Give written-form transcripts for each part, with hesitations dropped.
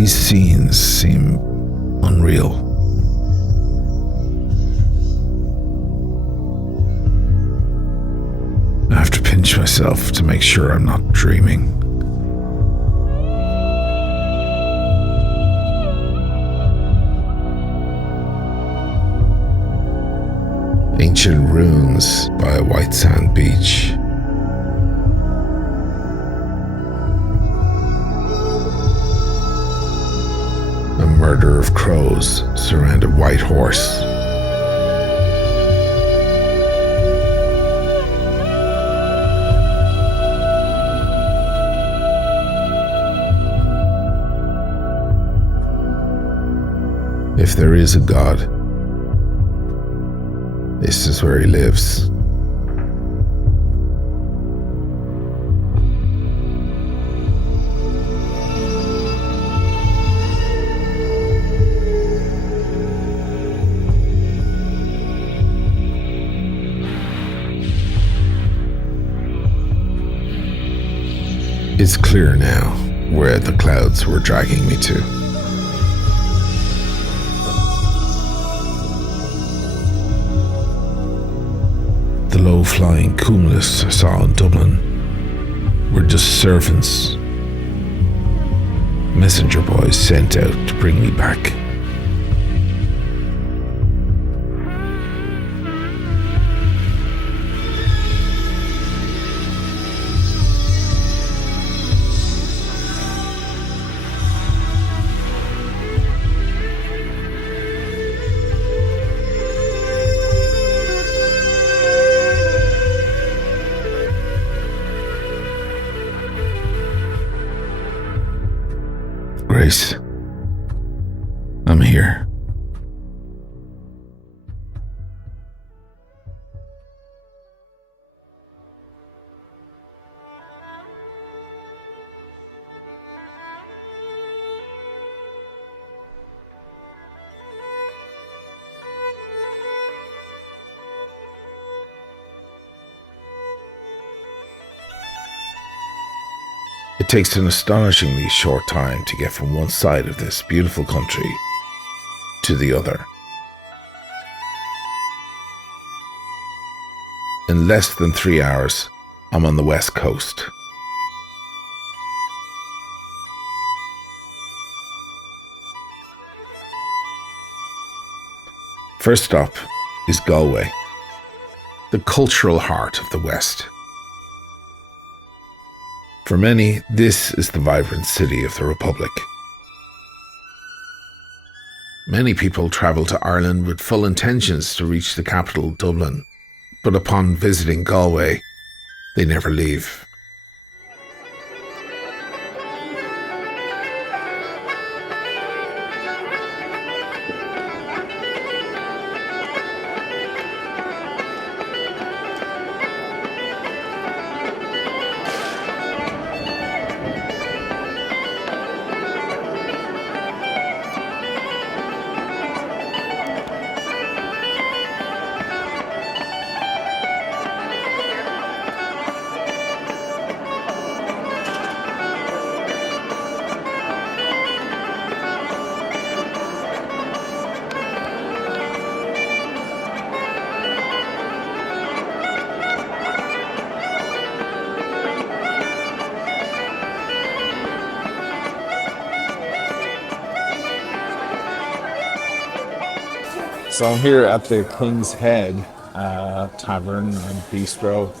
These scenes seem unreal. I have to pinch myself to make sure I'm not dreaming. Ancient ruins by a white sand beach. A murder of crows surround a white horse. If there is a God, this is where he lives. It's clear now where the clouds were dragging me to. The low-flying cumulus I saw in Dublin were just servants, messenger boys sent out to bring me back. Grace, I'm here. It takes an astonishingly short time to get from one side of this beautiful country to the other. In less than 3 hours, I'm on the west coast. First stop is Galway, the cultural heart of the West. For many, this is the vibrant city of the Republic. Many people travel to Ireland with full intentions to reach the capital, Dublin, but upon visiting Galway, they never leave. So I'm here at the King's Head Tavern and Bistro.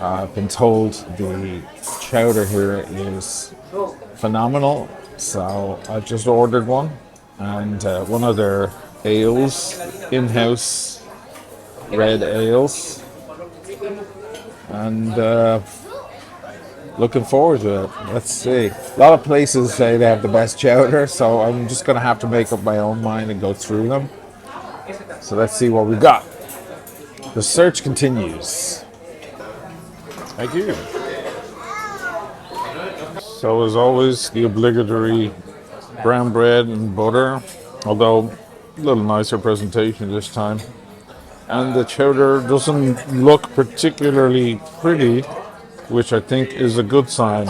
I've been told the chowder here is phenomenal, so I just ordered one, and one of their ales, in-house red ales, and looking forward to it. Let's see. A lot of places say they have the best chowder, so I'm just going to have to make up my own mind and go through them. So let's see what we got. The search continues. Thank you. So as always, the obligatory brown bread and butter, although a little nicer presentation this time. And the chowder doesn't look particularly pretty, which I think is a good sign.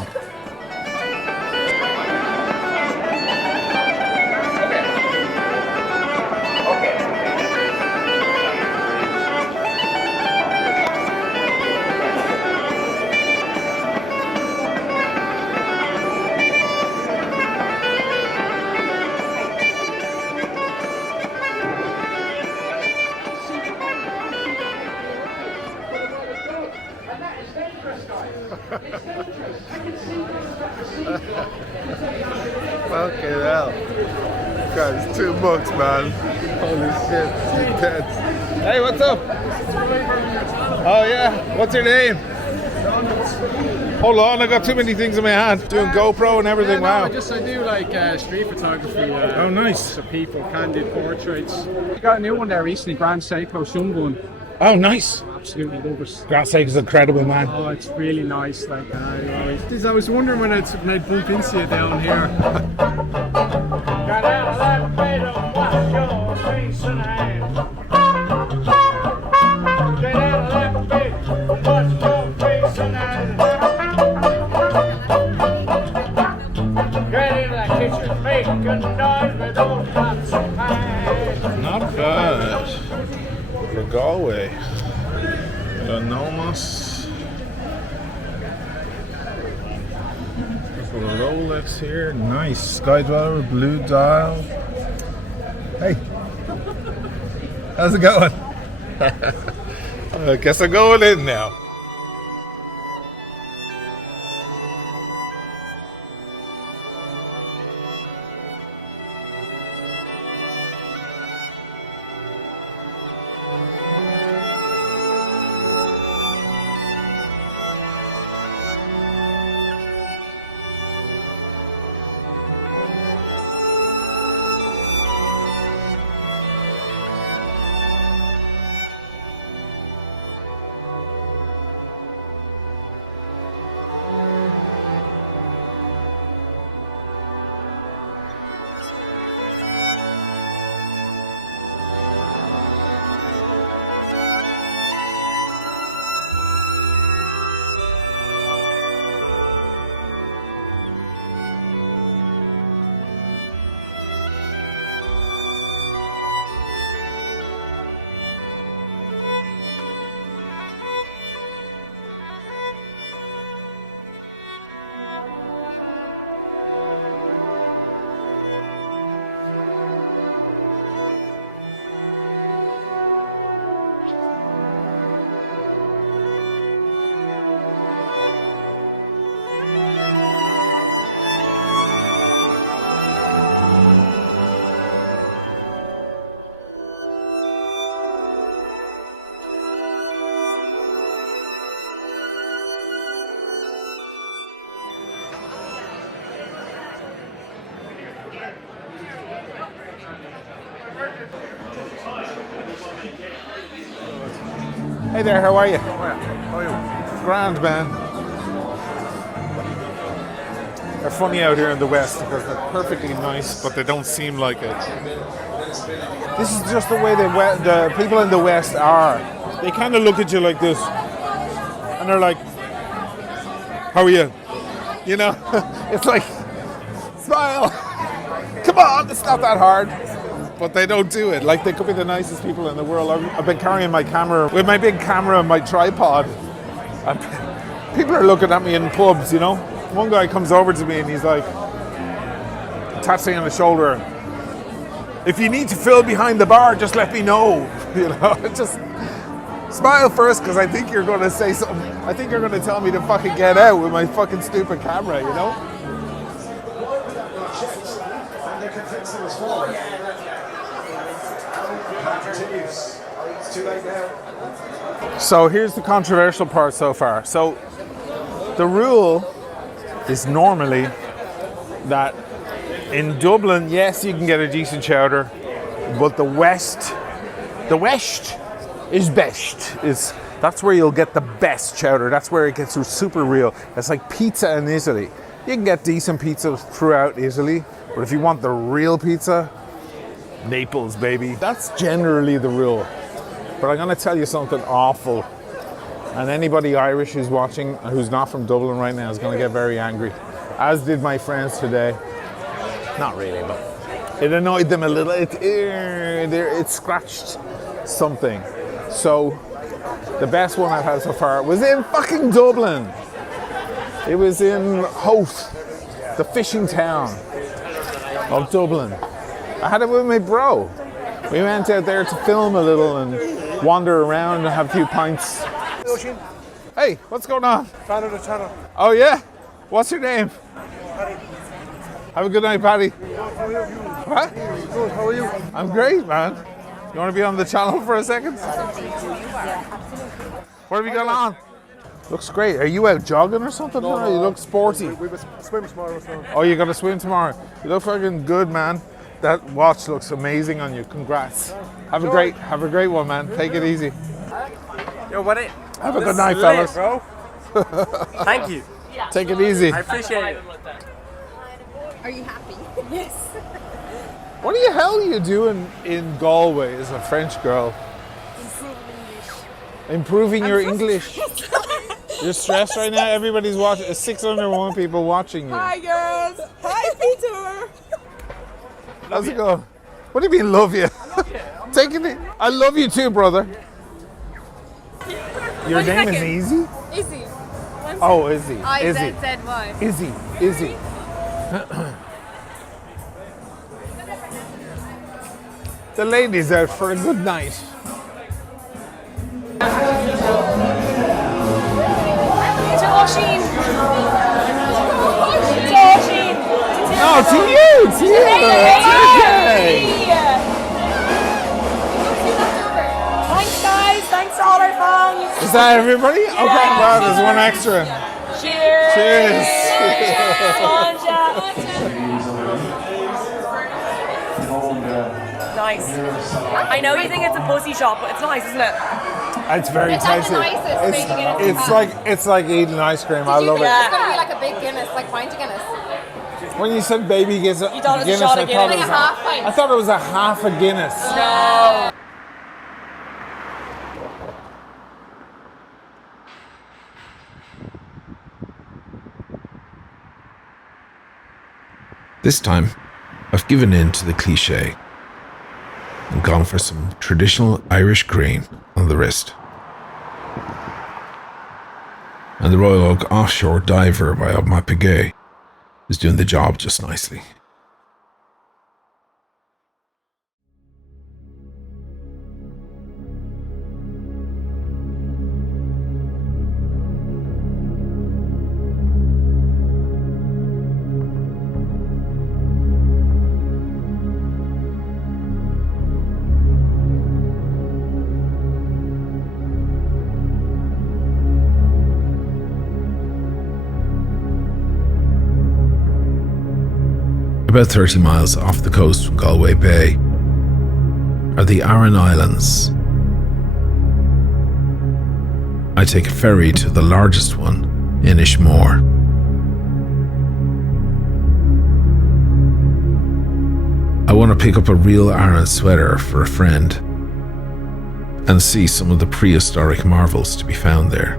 Fucking hell. God, it's too much, man. Holy shit, it's intense. Hey, what's up? Oh, yeah. What's your name? Hold on, I got too many things in my hand. Doing GoPro and everything. Yeah, no, wow. I do like street photography. Oh, nice. So people, candid portraits. We got a new one there recently, Grand Seiko Sunburn. Oh, nice. Absolutely love it. Grass is incredible, man. Oh, it's really nice. Like I was wondering when I'd bump into you down here. Got out of that bed and wash your face and hands. Get out of that bed and wash your face and hands. Get in that kitchen, make a noise with those pots and pans. Not bad. For Galway. Enormous. Little Rolex here. Nice. Skydweller, blue dial. Hey. How's it going? I guess I'm going in now. Hey there, how are you? How are you? Grand, man. They're funny out here in the West because they're perfectly nice, but they don't seem like it. This is just the way the people in the West are. They kind of look at you like this, and they're like, "How are you?" You know, it's like, smile. Come on, it's not that hard. But they don't do it. Like, they could be the nicest people in the world. I've been carrying my camera, with my big camera and my tripod. And people are looking at me in pubs, you know. One guy comes over to me and he's like, taps me on the shoulder. If you need to fill behind the bar, just let me know. You know, just smile first, because I think you're going to say something. I think you're going to tell me to fucking get out with my fucking stupid camera, you know. So here's the controversial part so far. So the rule is normally that in Dublin, yes, you can get a decent chowder, but the West is best. That's where you'll get the best chowder. That's where it gets super real. It's like pizza in Italy. You can get decent pizza throughout Italy, but if you want the real pizza, Naples, baby. That's generally the rule. But I'm going to tell you something awful. And anybody Irish who's watching, who's not from Dublin right now, is going to get very angry. As did my friends today. Not really, but it annoyed them a little. It scratched something. So the best one I've had so far was in fucking Dublin. It was in Howth, the fishing town of Dublin. I had it with my bro. We went out there to film a little and wander around and have a few pints. Hey, what's going on? Fan of the channel. Oh yeah? What's your name? Have a good night, Paddy. What? Good, how are you? I'm great, man. You want to be on the channel for a second? What have you got on? Looks great. Are you out jogging or something? No, you look sporty. We will swim tomorrow. So. Oh, you're going to swim tomorrow. You look fucking good, man. That watch looks amazing on you. Congrats. Have a great one, man. Take it easy. Yo, what it? Have a good night, fellas. Bro. Thank you. Take it easy. I appreciate it. Are you happy? Yes. What the hell are you doing in Galway as a French girl? Improving your English. You're stressed right now? Everybody's watching. 601 people watching you. Hi, girls. Hi, Peter. How's it going? What do you mean, love you? Taking it. I love you too, brother. Your name is Easy? Izzy. Oh, Izzy. Izzy. I-Z-Z-Y. Izzy. The lady's out for a good night. Joshing. No, to you. To you. Okay. Thanks, guys. Thanks to all our fans. Is that everybody? Okay, well, there's one extra. Cheers. Cheers. Nice. I know you think it's a pussy shop, but it's nice, isn't it? It's very It's like tasty. the nicest baby Guinness It's like eating ice cream. I love It's it. going to be like a big Guinness, like pint of Guinness. When you said baby Guinness, You thought it was a shot of Like a half pint. I thought it was a half a Guinness. No. This time, I've given in to the cliche and gone for some traditional Irish green on the wrist. And the Royal Oak Offshore diver by Audemars Piguet is doing the job just nicely. About 30 miles off the coast from Galway Bay are the Aran Islands. I take a ferry to the largest one, Inishmore. I want to pick up a real Aran sweater for a friend and see some of the prehistoric marvels to be found there.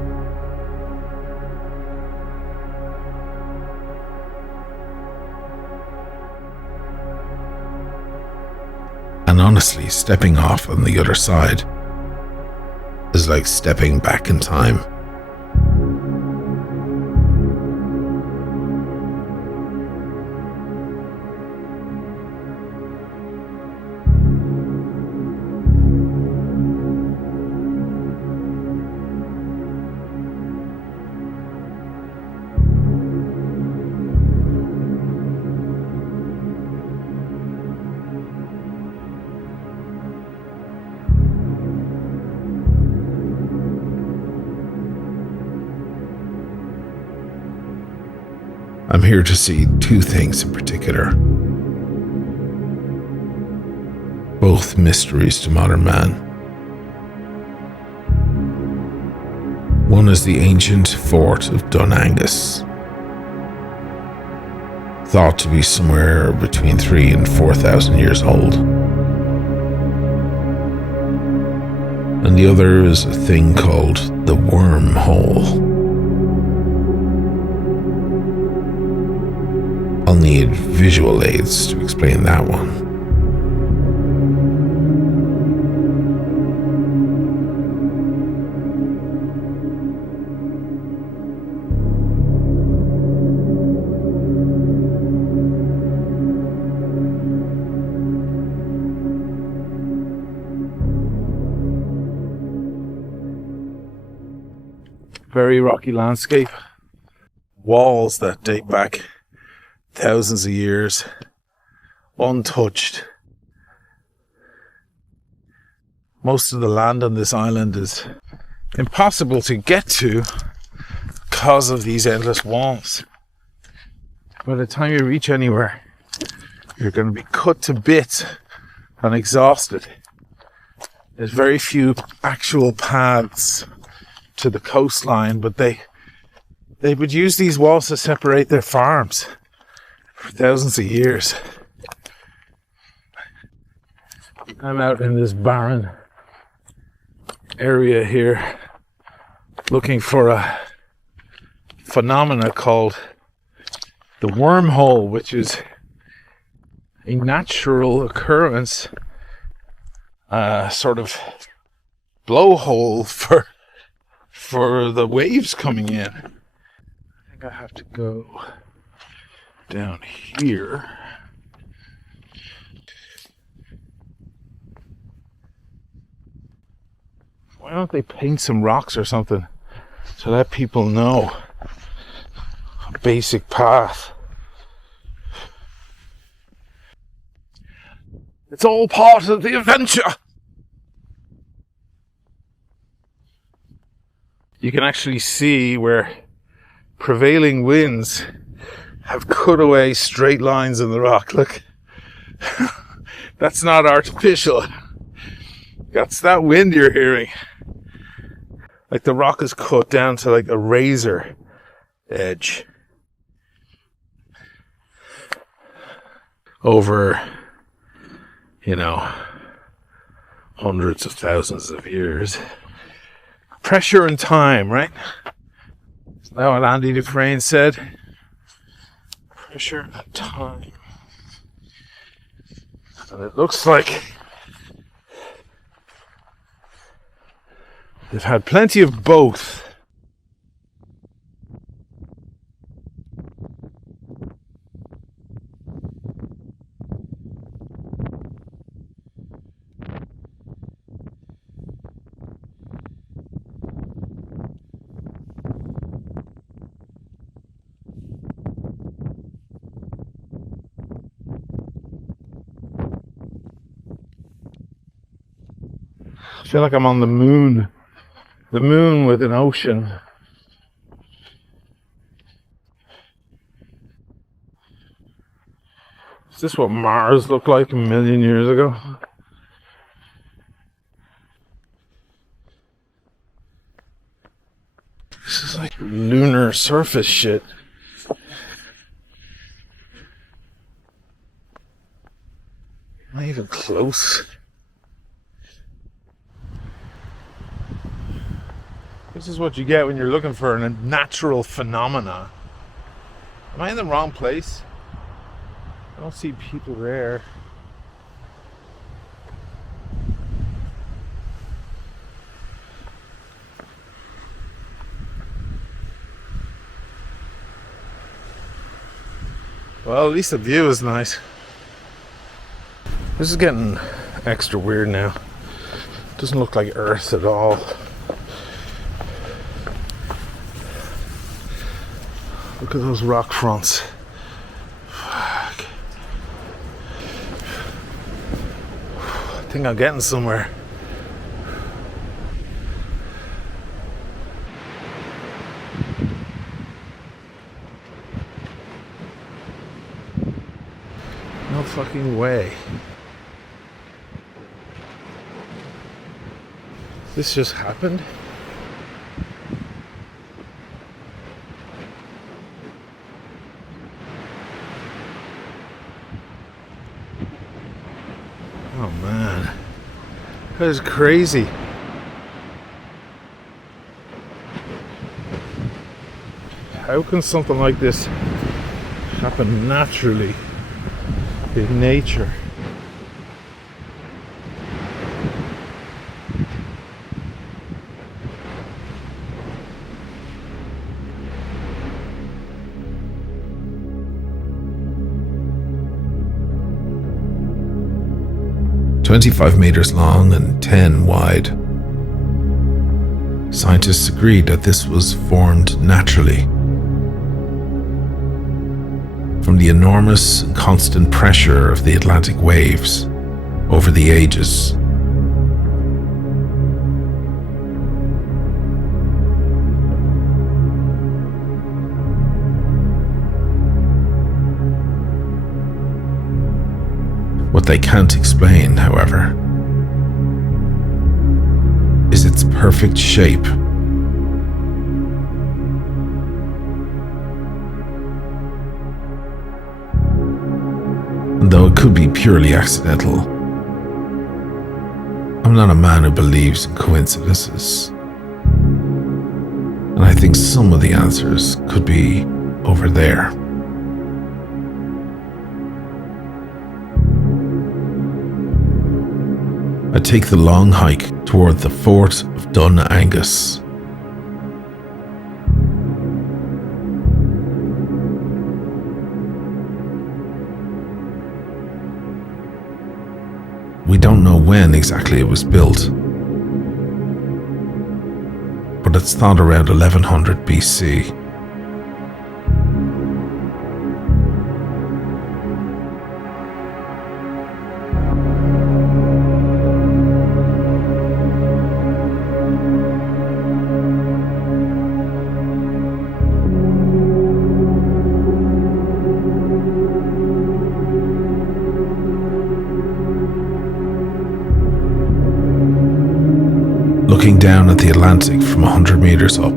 And honestly, stepping off on the other side is like stepping back in time. I'm here to see two things in particular, both mysteries to modern man. One is the ancient fort of Dún Aengus, thought to be somewhere between 3,000 and 4,000 years old. And the other is a thing called the Wormhole. I'll need visual aids to explain that one. Very rocky landscape. Walls that date back thousands of years. Untouched. Most of the land on this island is impossible to get to because of these endless walls. By the time you reach anywhere, you're going to be cut to bits and exhausted. There's very few actual paths to the coastline, but they would use these walls to separate their farms for thousands of years. I'm out in this barren area here looking for a phenomena called the wormhole, which is a natural occurrence, sort of blowhole for the waves coming in. I think I have to go down here. Why don't they paint some rocks or something to let people know a basic path? It's all part of the adventure. You can actually see where prevailing winds have cut away straight lines in the rock. Look, that's not artificial. That's that wind you're hearing. Like the rock is cut down to like a razor edge. Over, hundreds of thousands of years. Pressure and time, right? Isn't that what Andy Dufresne said? Pressure and time. And it looks like they've had plenty of both. I feel like I'm on the moon. The moon with an ocean. Is this what Mars looked like a million years ago? This is like lunar surface shit. Am I even close? This is what you get when you're looking for a natural phenomena. Am I in the wrong place? I don't see people there. Well, at least the view is nice. This is getting extra weird now. Doesn't look like Earth at all. Look at those rock fronts. Fuck. I think I'm getting somewhere. No fucking way. This just happened? Oh man, that is crazy. How can something like this happen naturally in nature? "25 meters long and 10 wide. Scientists agreed that this was formed naturally from the enormous and constant pressure of the Atlantic waves over the ages. What they can't explain, however, is its perfect shape. And though it could be purely accidental, I'm not a man who believes in coincidences. And I think some of the answers could be over there. I take the long hike toward the fort of Dún Aengus. We don't know when exactly it was built, but it's thought around 1100 BC. Looking down at the Atlantic from 100 meters up.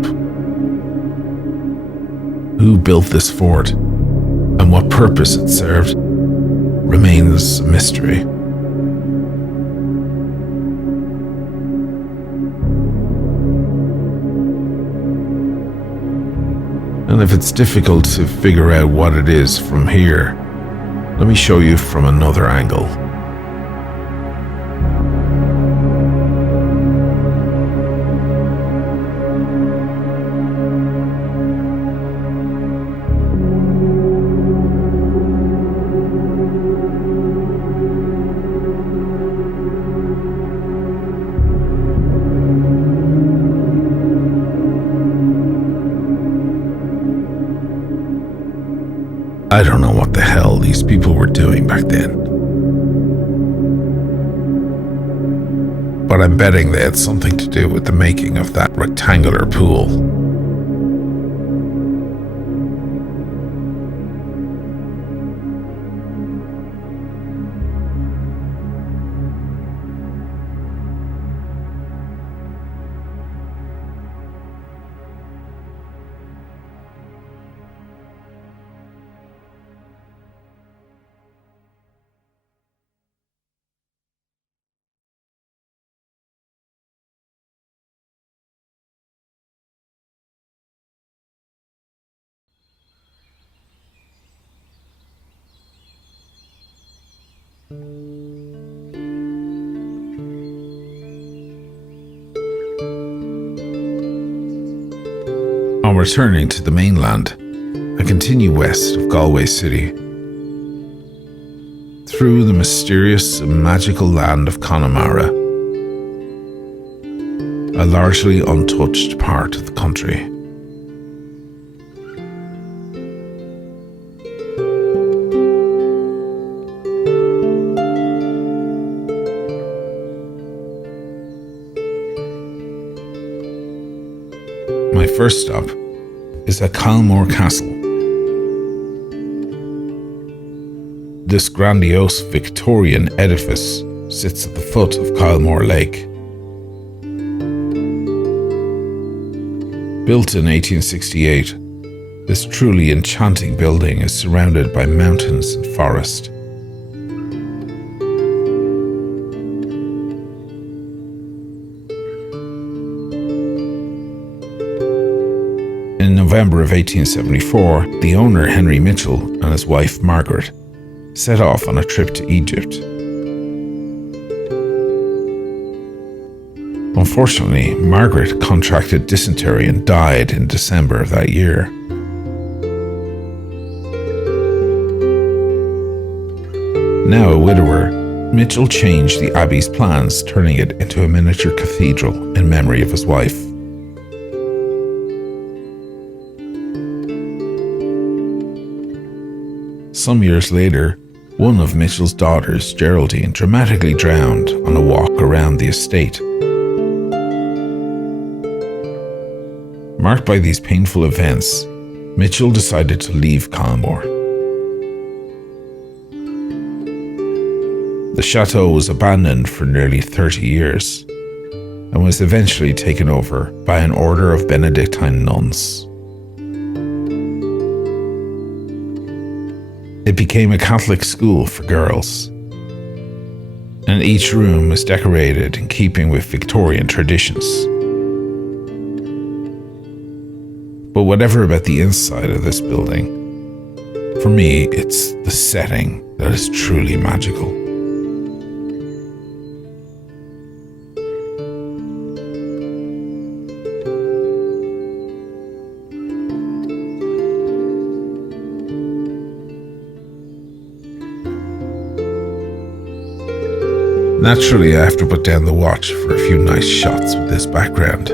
Who built this fort and what purpose it served remains a mystery. And if it's difficult to figure out what it is from here, let me show you from another angle. I don't know what the hell these people were doing back then. But I'm betting they had something to do with the making of that rectangular pool. On returning to the mainland, I continue west of Galway city, through the mysterious and magical land of Connemara, a largely untouched part of the country. My first stop is at Kylemore Castle. This grandiose Victorian edifice sits at the foot of Kylemore Lake. Built in 1868, this truly enchanting building is surrounded by mountains and forest. In November of 1874, the owner, Henry Mitchell, and his wife, Margaret, set off on a trip to Egypt. Unfortunately, Margaret contracted dysentery and died in December of that year. Now a widower, Mitchell changed the abbey's plans, turning it into a miniature cathedral in memory of his wife. some years later, one of Mitchell's daughters, Geraldine, dramatically drowned on a walk around the estate. Marked by these painful events, Mitchell decided to leave Kylemore. The chateau was abandoned for nearly 30 years and was eventually taken over by an order of Benedictine nuns. It became a Catholic school for girls, and each room was decorated in keeping with Victorian traditions. But whatever about the inside of this building, for me, it's the setting that is truly magical. Naturally, I have to put down the watch for a few nice shots with this background.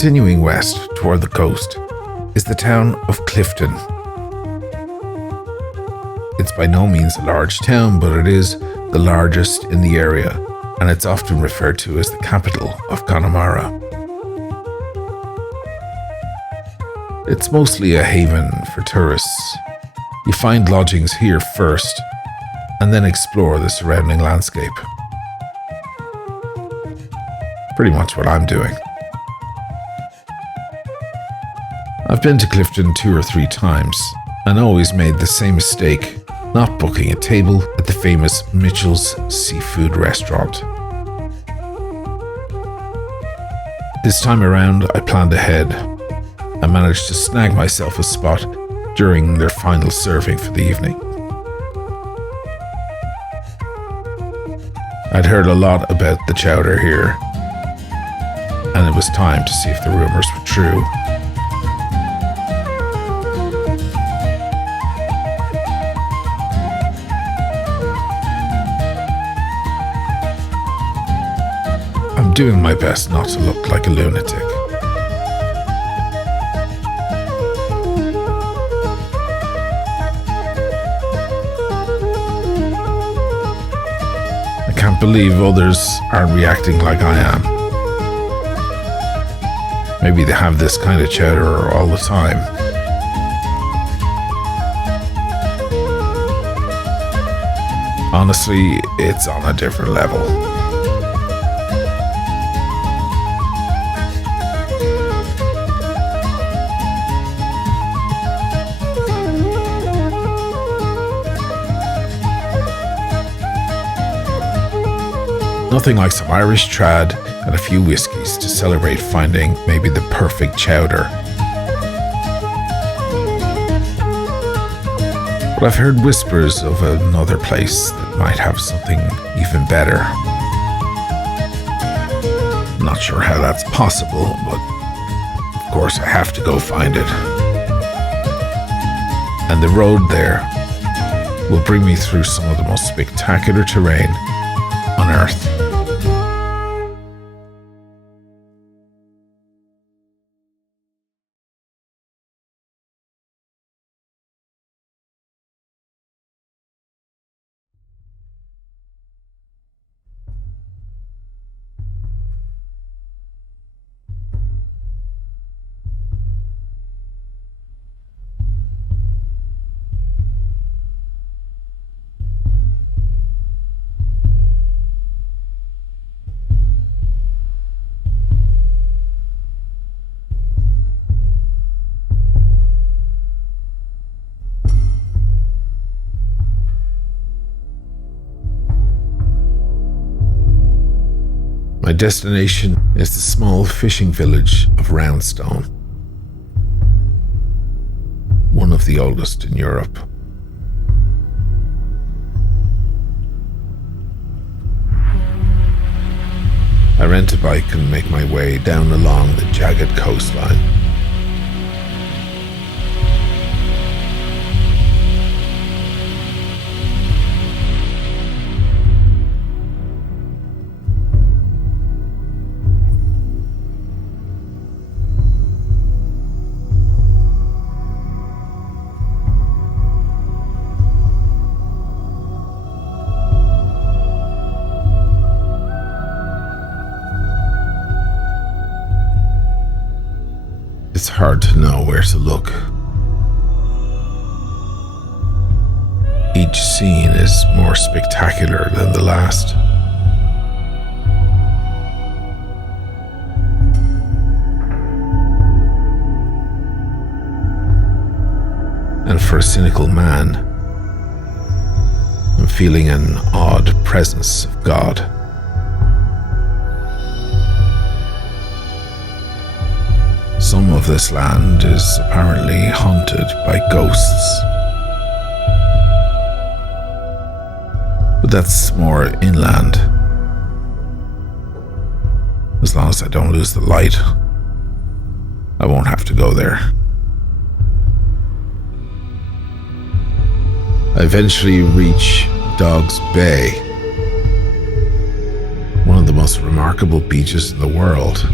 Continuing west toward the coast is the town of Clifden. It's by no means a large town, but it is the largest in the area, and it's often referred to as the capital of Connemara. It's mostly a haven for tourists. You find lodgings here first, and then explore the surrounding landscape. Pretty much what I'm doing. I've been to Clifden 2 or 3 times and always made the same mistake, not booking a table at the famous Mitchell's seafood restaurant. This time around, I planned ahead and managed to snag myself a spot during their final serving for the evening. I'd heard a lot about the chowder here, and it was time to see if the rumours were true. doing my best not to look like a lunatic. I can't believe others aren't reacting like I am. Maybe they have this kind of chowder all the time. Honestly, it's on a different level. Nothing like some Irish trad and a few whiskies to celebrate finding maybe the perfect chowder. But I've heard whispers of another place that might have something even better. Not sure how that's possible, but of course I have to go find it. And the road there will bring me through some of the most spectacular terrain on Earth. My destination is the small fishing village of Roundstone, one of the oldest in Europe. I rent a bike and make my way down along the jagged coastline. It's hard to know where to look. Each scene is more spectacular than the last. And for a cynical man, I'm feeling an odd presence of God. Some of this land is apparently haunted by ghosts. But that's more inland. As long as I don't lose the light, I won't have to go there. I eventually reach Dog's Bay, one of the most remarkable beaches in the world.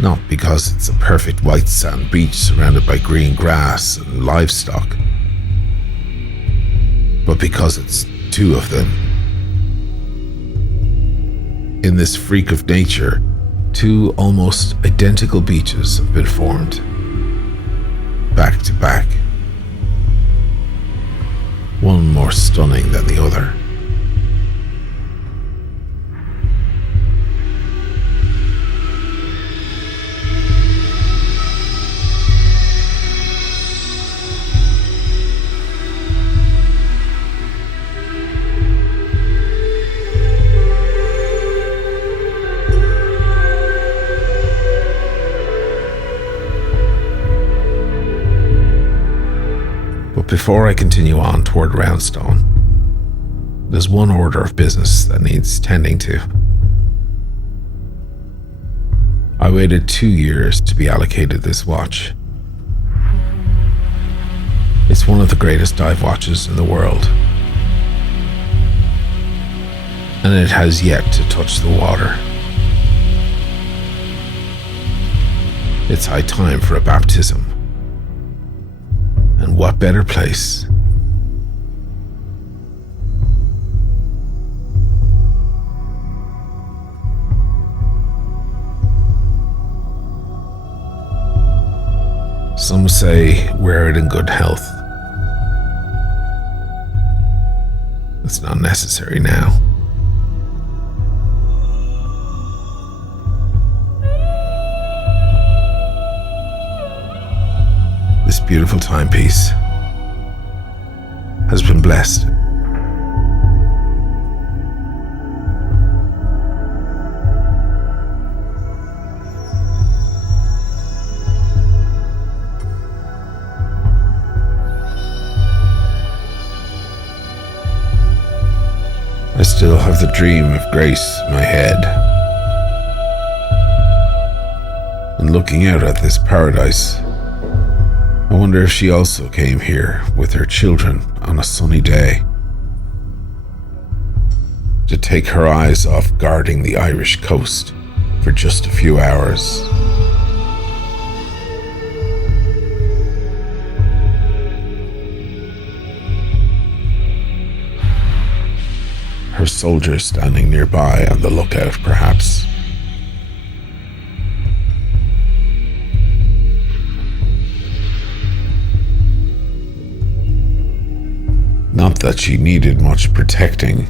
Not because it's a perfect white sand beach surrounded by green grass and livestock, but because it's two of them. In this freak of nature, two almost identical beaches have been formed, back to back. One more stunning than the other. Before I continue on toward Roundstone, there's one order of business that needs tending to. I waited 2 years to be allocated this watch. It's one of the greatest dive watches in the world. and it has yet to touch the water. It's high time for a baptism. And what better place? Some say wear it in good health. It's not necessary now. This beautiful timepiece has been blessed. I still have the dream of Grace in my head. And looking out at this paradise, I wonder if she also came here with her children on a sunny day to take her eyes off guarding the Irish coast for just a few hours. Her soldiers standing nearby on the lookout, perhaps. Not that she needed much protecting.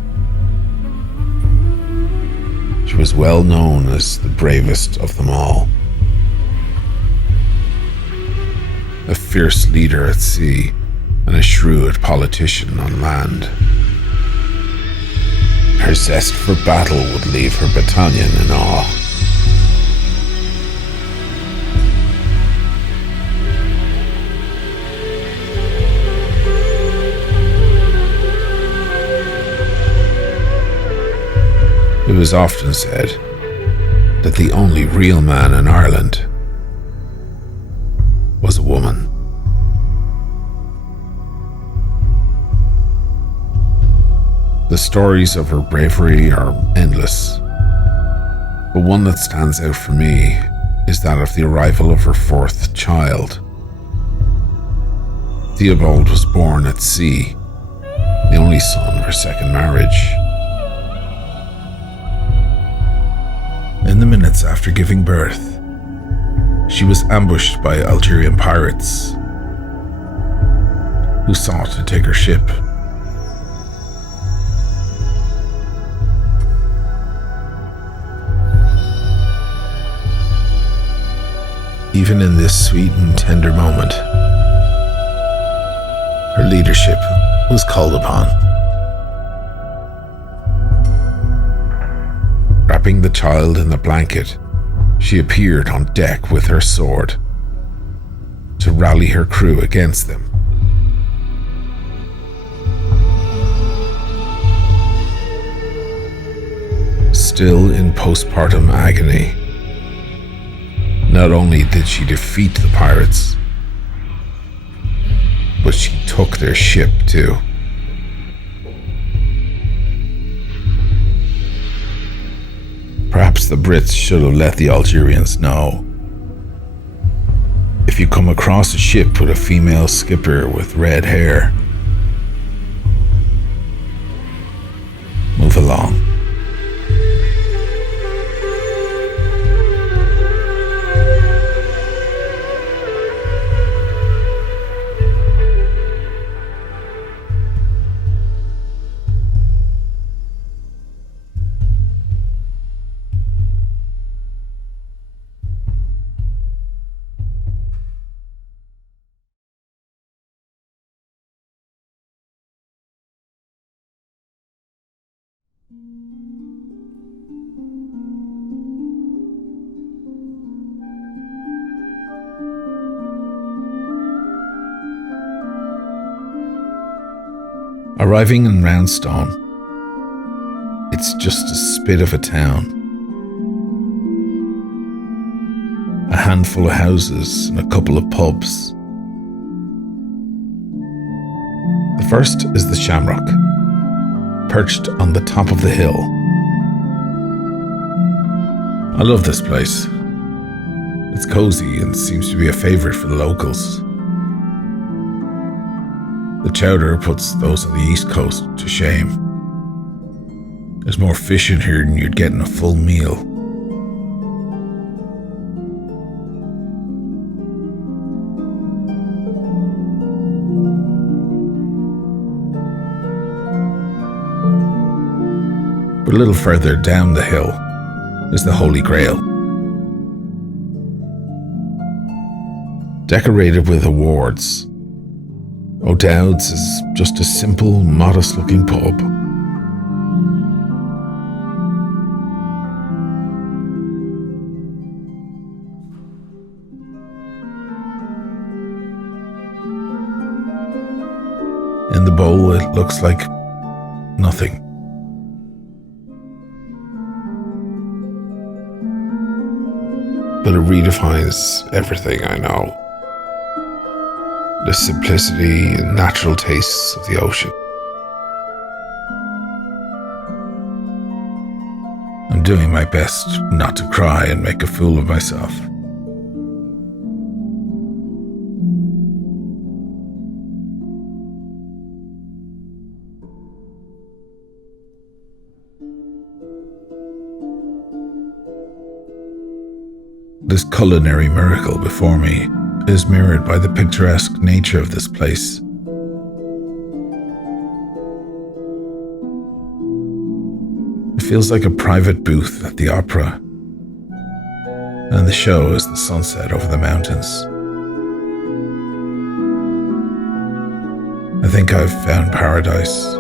She was well known as the bravest of them all. A fierce leader at sea and a shrewd politician on land. Her zest for battle would leave her battalion in awe. It was often said that the only real man in Ireland was a woman. The stories of her bravery are endless, but one that stands out for me is that of the arrival of her fourth child. Theobald was born at sea, the only son of her second marriage. In the minutes after giving birth, she was ambushed by Algerian pirates who sought to take her ship. Even in this sweet and tender moment, her leadership was called upon. Wrapping the child in the blanket, she appeared on deck with her sword to rally her crew against them. Still in postpartum agony, not only did she defeat the pirates, but she took their ship too. Perhaps the Brits should have let the Algerians know. If you come across a ship with a female skipper with red hair, move along. Arriving in Roundstone, it's just a spit of a town. A handful of houses and a couple of pubs. The first is the Shamrock, perched on the top of the hill, I love this place. It's cozy and seems to be a favourite for the locals. The chowder puts those on the east coast to shame. There's more fish in here than you'd get in a full meal. But a little further down the hill is the Holy Grail. Decorated with awards, O'Dowd's is just a simple, modest-looking pub. In the bowl, it looks like nothing. But it redefines everything I know. The simplicity and natural tastes of the ocean. I'm doing my best not to cry and make a fool of myself. This culinary miracle before me is mirrored by the picturesque nature of this place. It feels like a private booth at the opera, and the show is the sunset over the mountains. I think I've found paradise.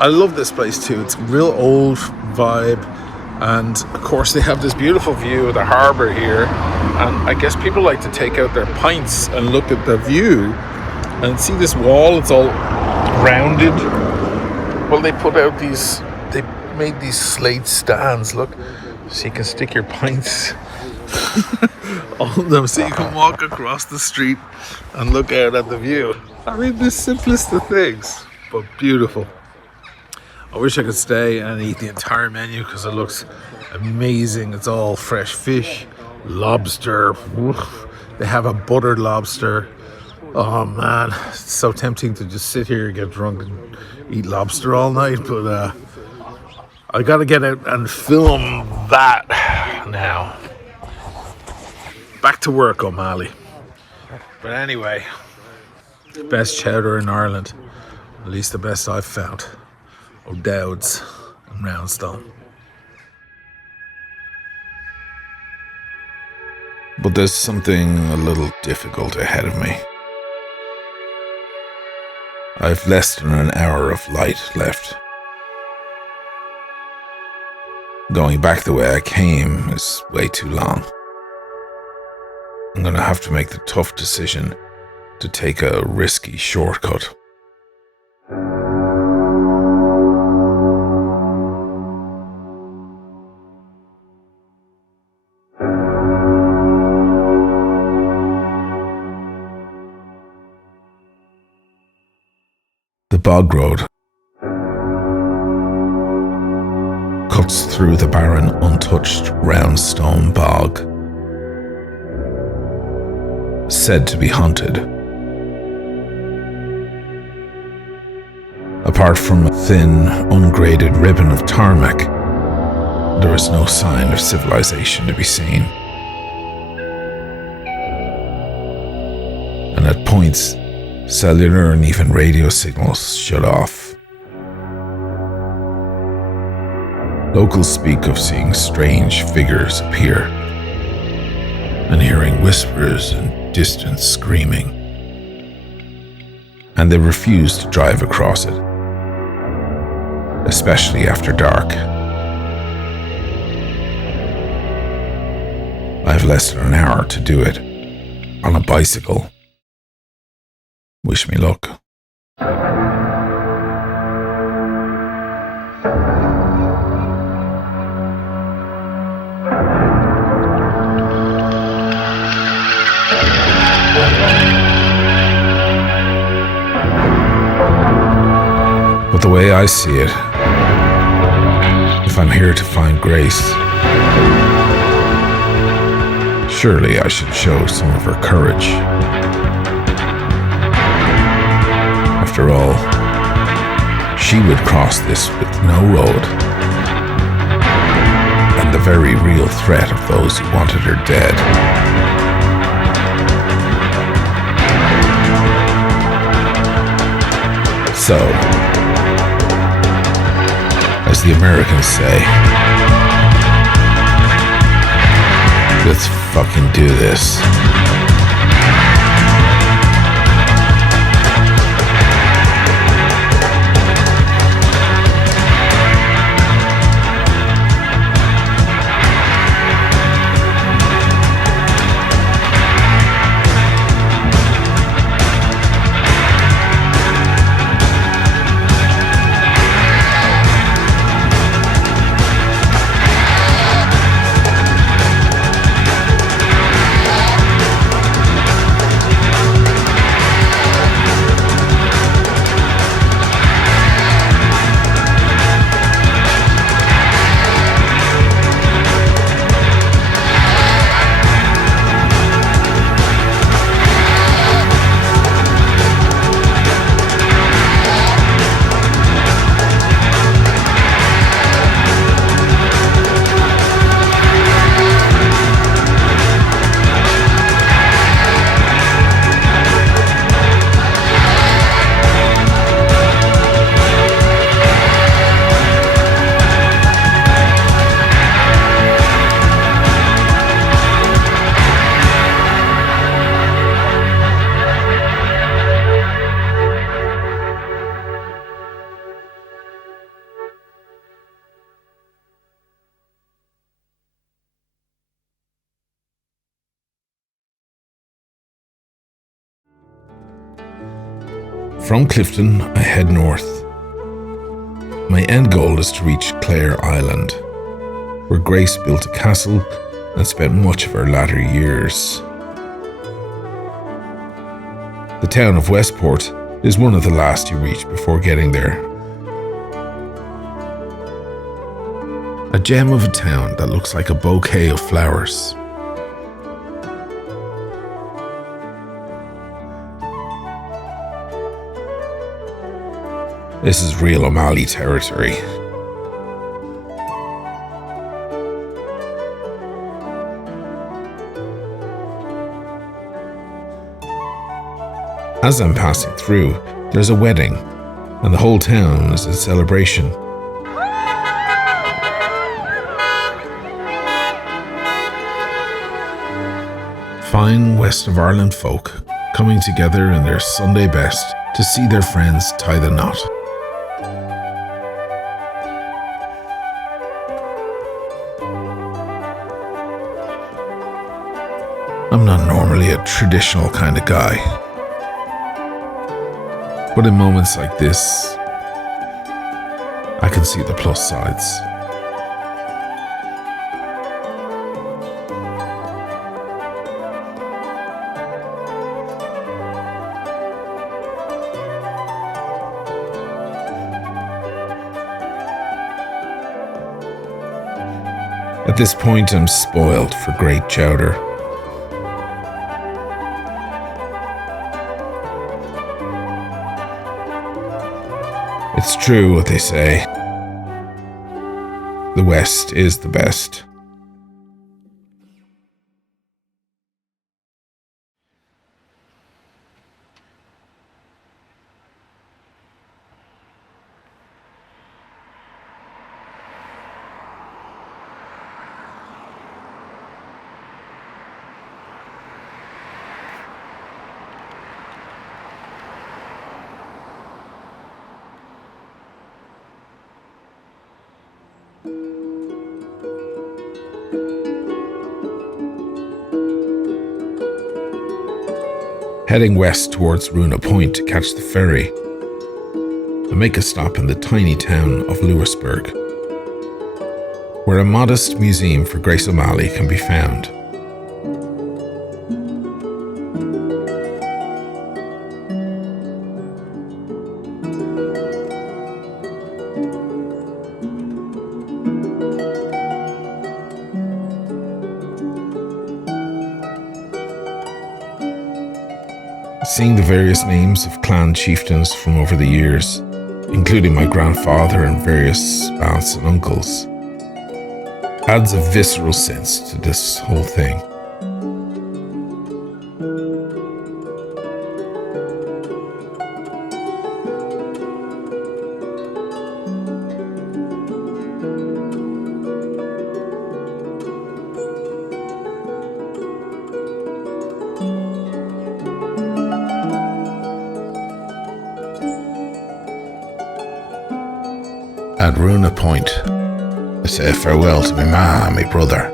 I love this place too. It's a real old vibe, and of course they have this beautiful view of the harbour here, and I guess people like to take out their pints and look at the view and see this wall. It's all rounded. Well, they made these slate stands, look, so you can stick your pints on them, so you can walk across the street and look out at the view. I mean, the simplest of things, but beautiful. I wish I could stay and eat the entire menu because it looks amazing. It's all fresh fish, lobster. Oof. They have a buttered lobster. Oh man, it's so tempting to just sit here, get drunk and eat lobster all night, but I gotta get out and film that now. Back to work, O Malley. But anyway, best chowder in Ireland, at least the best I've found. Dowd's and Roundstone. But there's something a little difficult ahead of me. I've less than an hour of light left. Going back the way I came is way too long. I'm gonna have to make the tough decision to take a risky shortcut. The bog road cuts through the barren, untouched Roundstone bog, said to be haunted. Apart from a thin, ungraded ribbon of tarmac, there is no sign of civilization to be seen. And at points, cellular and even radio signals shut off. Locals speak of seeing strange figures appear and hearing whispers and distant screaming, and they refuse to drive across it, especially after dark. I have less than an hour to do it on a bicycle. Wish me luck. But the way I see it, if I'm here to find grace, surely I should show some of her courage. After all, she would cross this with no road, and the very real threat of those who wanted her dead. So, as the Americans say, let's fucking do this. From Clifden, I head north. My end goal is to reach Clare Island, where Grace built a castle and spent much of her latter years. The town of Westport is one of the last you reach before getting there. A gem of a town that looks like a bouquet of flowers. This is real O Malley territory. As I'm passing through, there's a wedding, and the whole town is in celebration. Fine West of Ireland folk coming together in their Sunday best to see their friends tie the knot. I'm not normally a traditional kind of guy, but in moments like this, I can see the plus sides. At this point, I'm spoiled for great chowder. It's true what they say. The West is the best. Heading west towards Runa Point to catch the ferry, I make a stop in the tiny town of Louisburg, where a modest museum for Grace O Malley can be found. Seeing the various names of clan chieftains from over the years, including my grandfather and various aunts and uncles, adds a visceral sense to this whole thing. At Runa Point, I say farewell to my ma and my brother,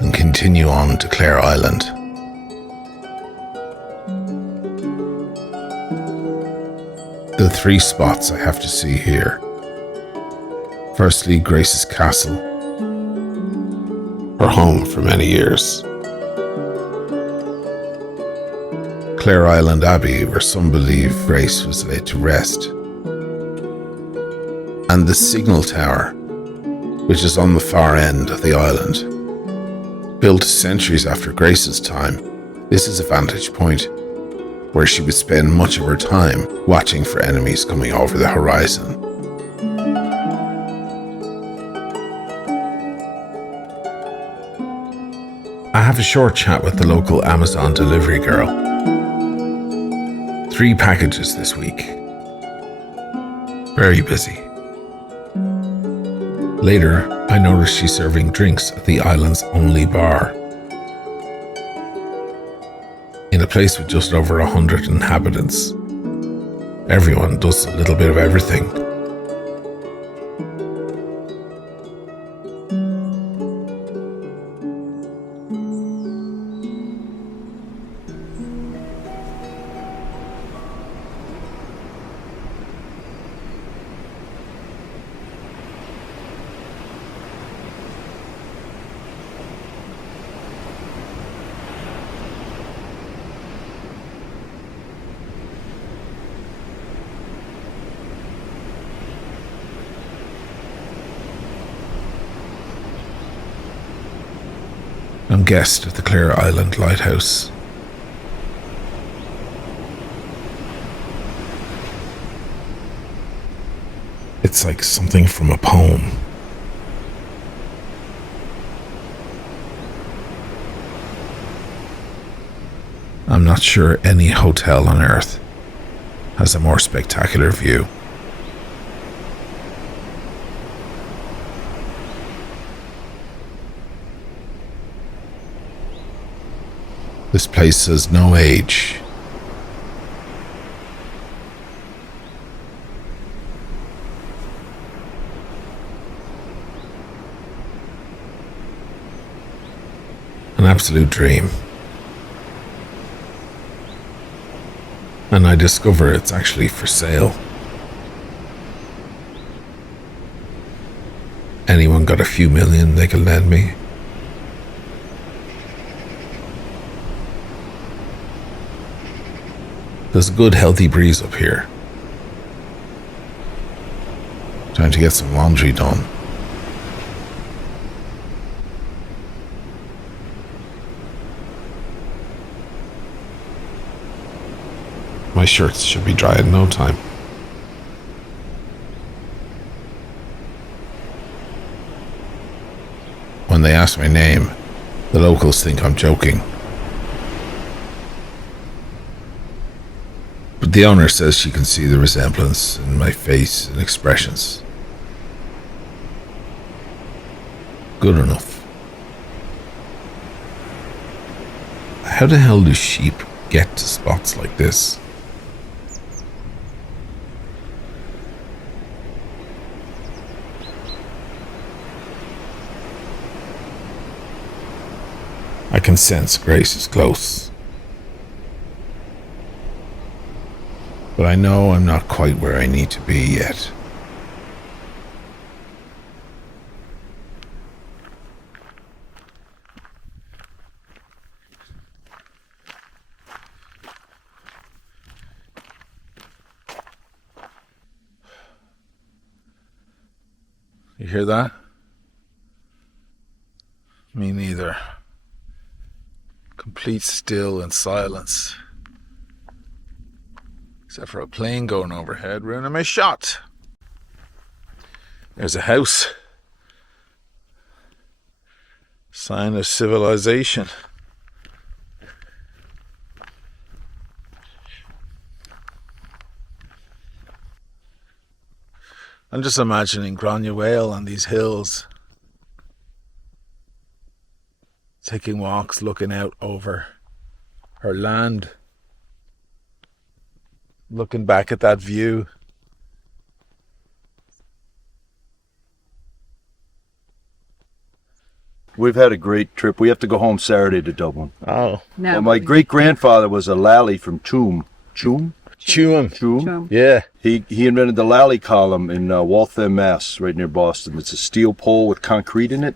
and continue on to Clare Island. There are 3 spots I have to see here. Firstly, Grace's castle, her home for many years. Clare Island Abbey, where some believe Grace was laid to rest. And the signal tower, which is on the far end of the island. Built centuries after Grace's time, this is a vantage point where she would spend much of her time watching for enemies coming over the horizon. I have a short chat with the local Amazon delivery girl. 3 packages this week. Very busy. Later, I noticed she's serving drinks at the island's only bar. In a place with just over 100 inhabitants. Everyone does a little bit of everything. I'm guest at the Clare Island Lighthouse. It's like something from a poem. I'm not sure any hotel on earth has a more spectacular view. This place has no age. An absolute dream. And I discover it's actually for sale. Anyone got a few million they can lend me? There's a good healthy breeze up here. Time to get some laundry done. My shirts should be dry in no time. When they ask my name, the locals think I'm joking. But the owner says she can see the resemblance in my face and expressions. Good enough. How the hell do sheep get to spots like this? I can sense Grace is close. But I know I'm not quite where I need to be yet. You hear that? Me neither. Complete still and silence. Except for a plane going overhead, ruining my shot. There's a house. Sign of civilization. I'm just imagining Granuaile on these hills, taking walks, looking out over her land, looking back at that view. We've had a great trip. We have to go home Saturday to Dublin. Oh, Well, my great-grandfather was a lally from Tuam. Tuam? Tuam. Yeah. He invented the lally column in Waltham, Mass, right near Boston. It's a steel pole with concrete in it.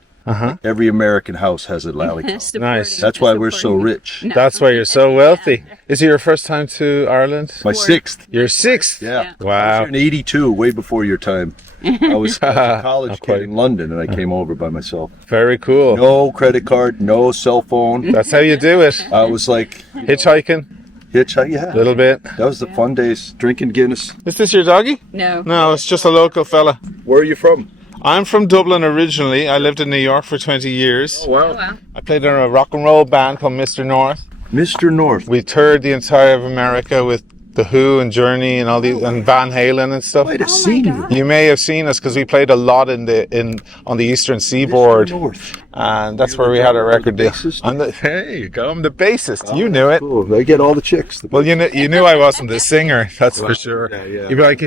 Every American house has a lally column. Nice. That's why we're so rich. That's why you're so wealthy. Is it your first time to Ireland? My sixth. Your sixth? Yeah. I was Wow. here in 82, way before your time. I was a college Not kid quite. in London, and I came over by myself. Very cool. No credit card, no cell phone. That's how you do it. I was like, Hitchhiking, hitchhike, yeah. a little bit. That was the fun days, drinking Guinness. Is this your doggy? No. No, it's just a local fella. Where are you from? I'm from Dublin originally. I lived in New York for 20 years. Wow. I played in a rock and roll band called Mr. North. Mr. North. We toured the entire of America with The Who and Journey and all these, and Van Halen and stuff. Might have seen you. You may have seen us because we played a lot on the Eastern Seaboard, Mr. North. and that's where we had our record deal. bassist? There you go. I'm the bassist. You knew it. Cool. I get all the chicks. Well, you knew I wasn't the singer. That's for sure. Yeah. You'd be like,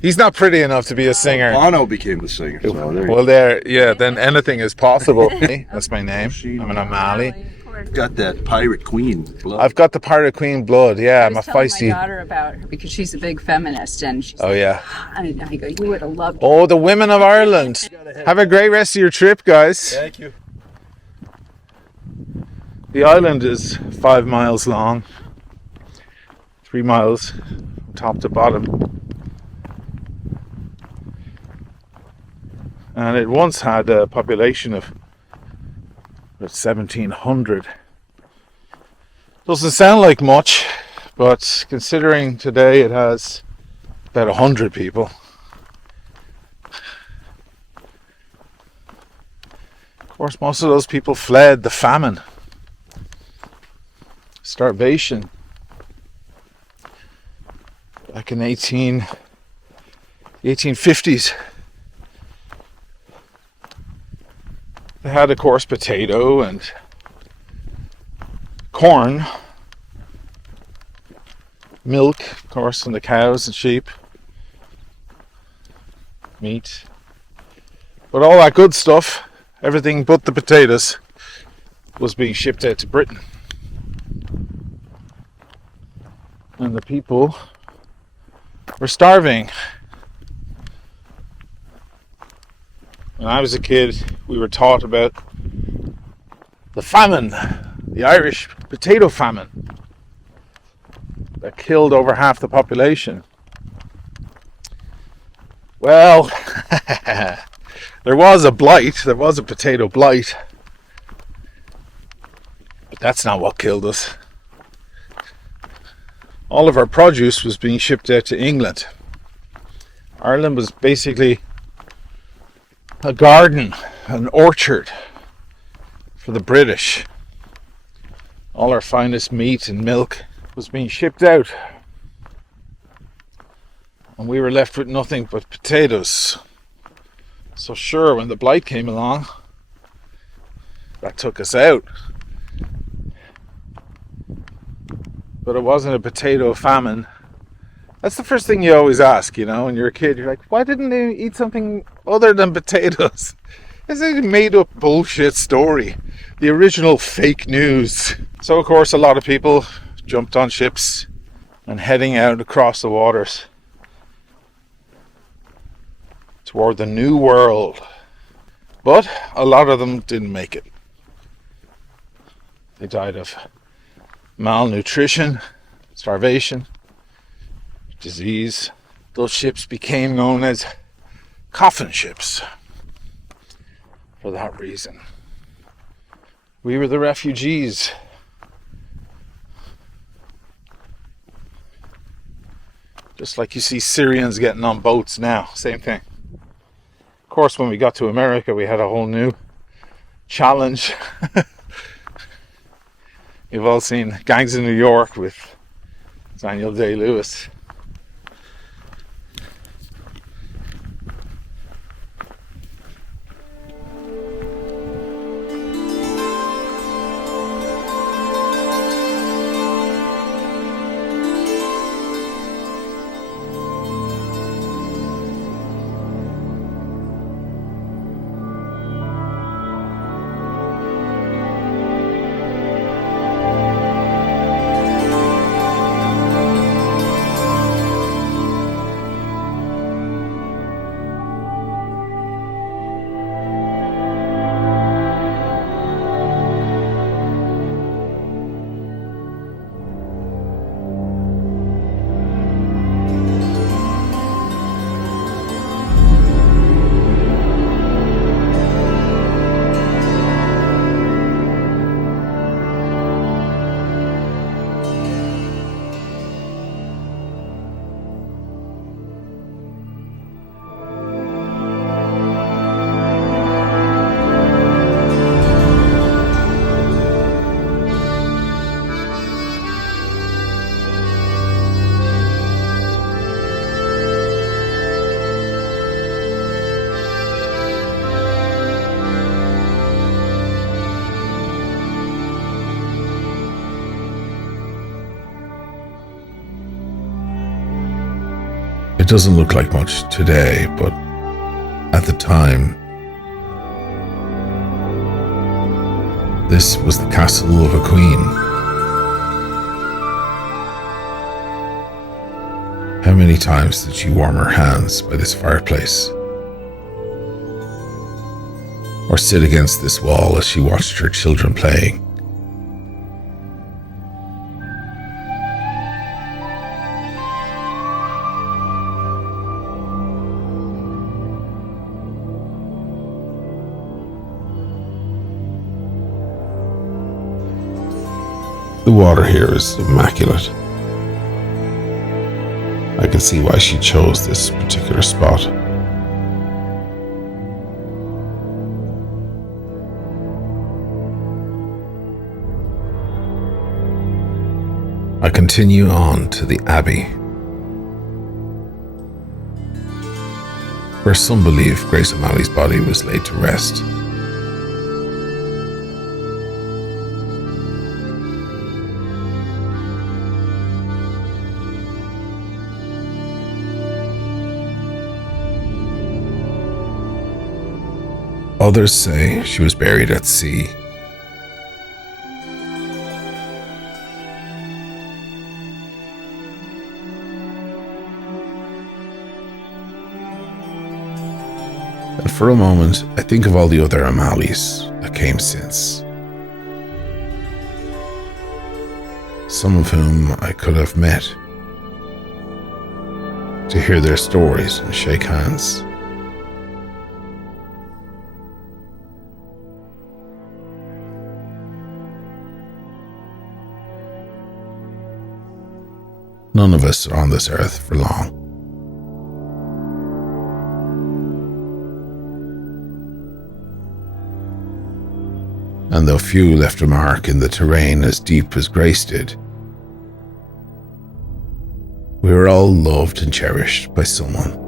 he's not pretty enough to be a singer. Bono became the singer. So there you Well, then anything is possible. That's my name. I'm an O'Malley. got that pirate queen blood. I've got the pirate queen blood. Yeah, I'm a I was telling feisty. my daughter about her because she's a big feminist, and she's Oh yeah. and I go, you would have loved. Oh, the women of Ireland. Have a great rest of your trip, guys. Thank you. The island is 5 miles long, 3 miles from top to bottom. And it once had a population of about 1,700. Doesn't sound like much, but considering today it has about 100 people. Of course, most of those people fled the famine, starvation. Back in the 1850s. They had, of course, potato and corn, milk, of course, from the cows and sheep, meat, but all that good stuff, everything but the potatoes, was being shipped out to Britain. And the people were starving. When I was a kid, we were taught about the famine, the Irish potato famine, that killed over half the population. Well, there was a blight, there was a potato blight, but that's not what killed us. All of our produce was being shipped out to England. Ireland was basically a garden, an orchard for the British. All our finest meat and milk was being shipped out. And we were left with nothing but potatoes. So sure, when the blight came along, that took us out. But it wasn't a potato famine. That's the first thing you always ask, you know, when you're a kid. You're like, why didn't they eat something other than potatoes? It's a made up bullshit story. The original fake news. So of course a lot of people jumped on ships and heading out across the waters toward the new world. But a lot of them didn't make it. They died of malnutrition, starvation, disease. Those ships became known as coffin ships for that reason. We were the refugees. Just like you see Syrians getting on boats now, same thing. Of course, when we got to America, we had a whole new challenge. You've all seen Gangs of New York with Daniel Day-Lewis. It doesn't look like much today, but at the time, this was the castle of a queen. How many times did she warm her hands by this fireplace? Or sit against this wall as she watched her children playing? The water here is immaculate. I can see why she chose this particular spot. I continue on to the Abbey, where some believe Grace O'Malley's body was laid to rest. Others say she was buried at sea. And for a moment, I think of all the other O'Malleys that came since. Some of whom I could have met to hear their stories and shake hands. None of us are on this earth for long. And though few left a mark in the terrain as deep as Grace did, we were all loved and cherished by someone.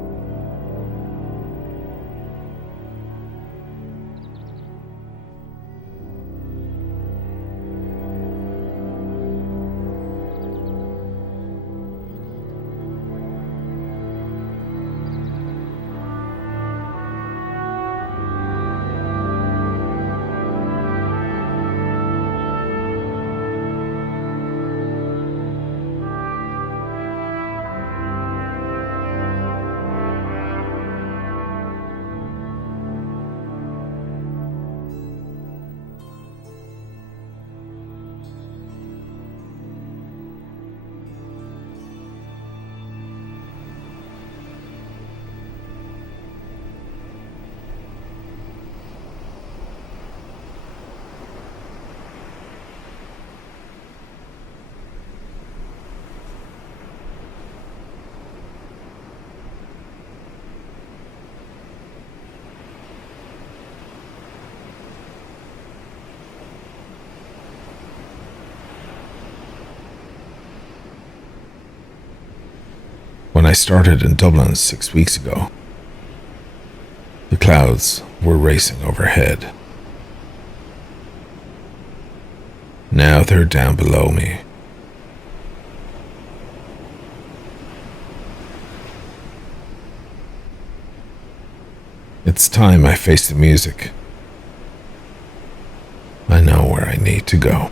I started in Dublin 6 weeks ago, the clouds were racing overhead. Now they're down below me. It's time I face the music. I know where I need to go.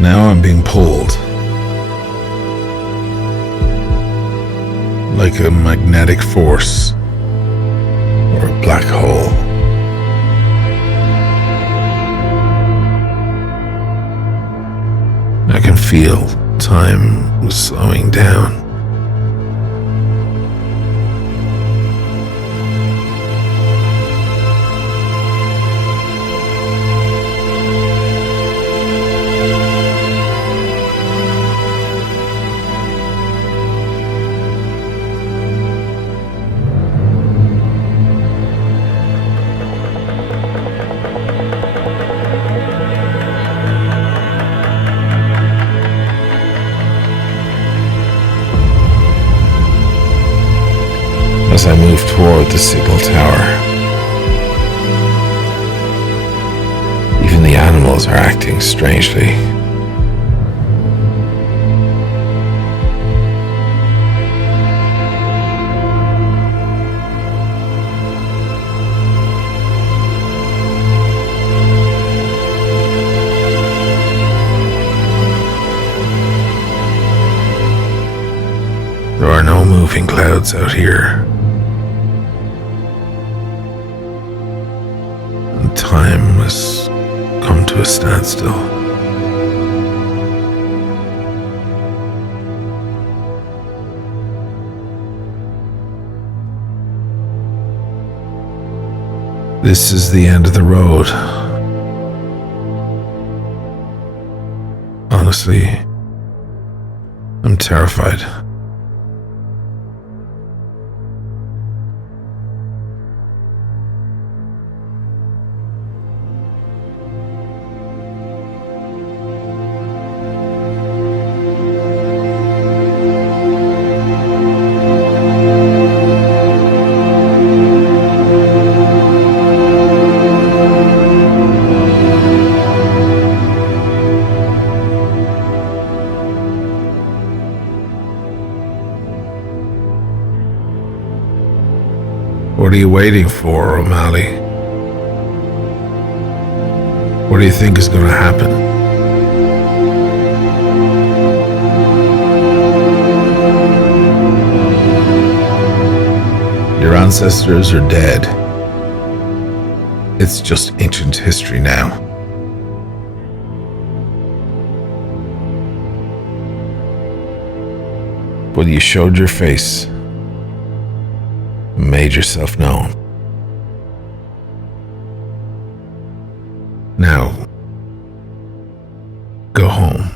Now I'm being pulled like a magnetic force or a black hole. I can feel time slowing down. As I move toward the signal tower, even the animals are acting strangely. There are no moving clouds out here. Time has come to a standstill. This is the end of the road. Honestly, I'm terrified. What are you waiting for, O Malley? What do you think is going to happen? Your ancestors are dead. It's just ancient history now. But you showed your face. Made yourself known. Now, go home.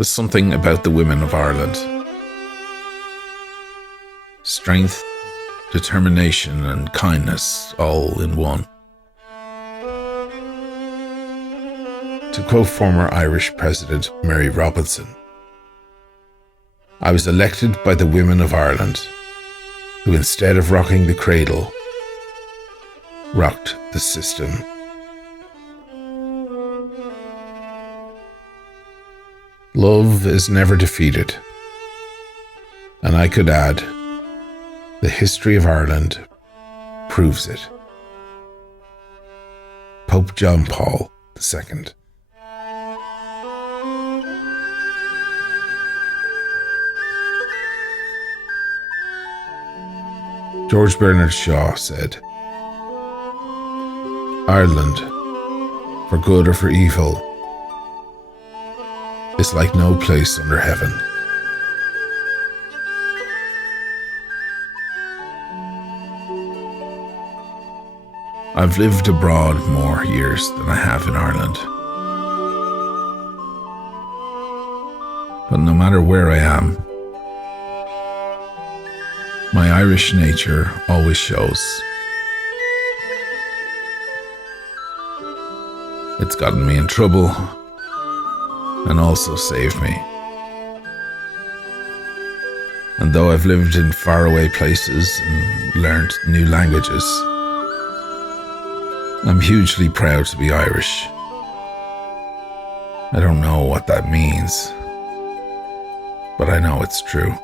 There's something about the women of Ireland. Strength, determination, and kindness all in one. To quote former Irish President Mary Robinson, I was elected by the women of Ireland, who instead of rocking the cradle, rocked the system. Love is never defeated, and I could add, the history of Ireland proves it. Pope John Paul II. George Bernard Shaw said, Ireland, for good or for evil, is like no place under heaven. I've lived abroad more years than I have in Ireland. But no matter where I am, my Irish nature always shows. It's gotten me in trouble and also saved me. And though I've lived in faraway places and learned new languages, I'm hugely proud to be Irish. I don't know what that means, but I know it's true.